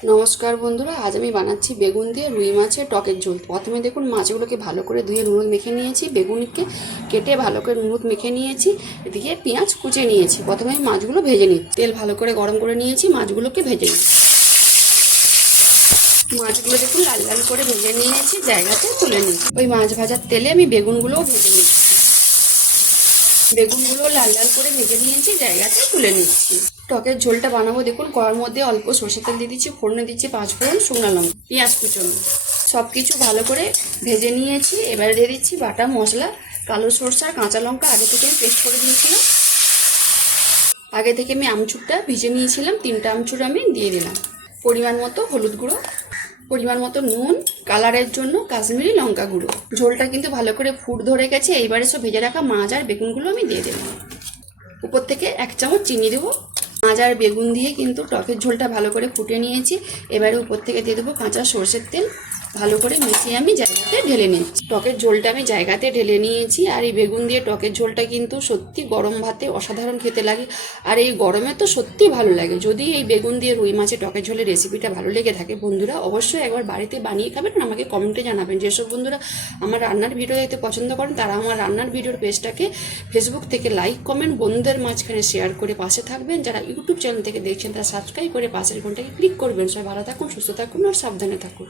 নমস্কার বন্ধুরা, আজ আমি বানাচ্ছি বেগুন দিয়ে রুই মাছের টকের ঝোল। প্রথমে দেখুন মাছগুলোকে ভালো করে ধুয়ে নুন মেখে নিয়েছি, বেগুনকে কেটে ভালো করে নুন মেখে নিয়েছি, এদিকে পেঁয়াজ কুচে নিয়েছি। প্রথমে আমি মাছগুলো ভেজে নিচ্ছি, তেল ভালো করে গরম করে নিয়েছি, মাছগুলোকে ভেজে নিচ্ছি। মাছগুলো দেখুন লাল লাল করে ভেজে নিয়েছি, জায়গাতে তুলে নিচ্ছি। ওই মাছ ভাজার তেলে আমি বেগুনগুলোও ভেজে নিচ্ছি, বেগুনগুলো লাল লাল করে ভেজে নিয়েছি, জায়গাতে তুলে নিচ্ছি। টকের ঝোলটা বানাবো দেখুন, কড়ার মধ্যে অল্প সরষের তেল দিয়ে দিচ্ছি, ফোড়নে দিচ্ছি 5 ফোড়ন, শুকনো লঙ্কা, পেঁয়াজ কুচনো, সব কিছু ভালো করে ভেজে নিয়েছি। এবারে দিয়ে দিচ্ছি বাটা মশলা, কালো সরষে আর কাঁচা লঙ্কা আগে থেকে আমি পেস্ট করে দিয়েছিলাম। আগে থেকে আমি আমচুরটা ভিজে নিয়েছিলাম, 3টা আমচুর আমি দিয়ে দিলাম। পরিমাণ মতো হলুদ গুঁড়ো, পরিমাণ মতো নুন, কালারের জন্য কাশ্মীরি লঙ্কা গুঁড়ো। ঝোলটা কিন্তু ভালো করে ফুট ধরে গেছে। এইবারে সব ভেজে রাখা মাছ আর বেগুনগুলো আমি দিয়ে দেবো। উপর থেকে 1 চামচ চিনি দেবো। মাছ আর বেগুন দিয়ে কিন্তু টকের ঝোলটা ভালো করে ফুটিয়ে নিয়েছি। এবারে উপর থেকে দিয়ে দেবো কাঁচা সরষের তেল, ভালো করে মিশিয়ে আমি জায়গাতে ঢেলে নিচ্ছি। টকের ঝোলটা আমি জায়গাতে ঢেলে নিয়েছি। আর এই বেগুন দিয়ে টকের ঝোলটা কিন্তু সত্যি গরম ভাতে অসাধারণ খেতে লাগে, আর এই গরমে তো সত্যি ভালো লাগে। যদি এই বেগুন দিয়ে রুই মাছের টকের ঝোলের রেসিপিটা ভালো লেগে থাকে বন্ধুরা, অবশ্যই একবার বাড়িতে বানিয়ে খাবেন, আমাকে কমেন্টে জানাবেন। যেসব বন্ধুরা আমার রান্নার ভিডিও দেখতে পছন্দ করেন তারা আমার রান্নার ভিডিওর পেজটাকে ফেসবুক থেকে লাইক, কমেন্ট, বন্ধুদের মাঝখানে শেয়ার করে পাশে থাকবেন। যারা ইউটিউব চ্যানেল থেকে দেখছেন তারা সাবস্ক্রাইব করে পাশের ঘন্টাকে ক্লিক করবেন। সবাই ভালো থাকুন, সুস্থ থাকুন আর সাবধানে থাকুন।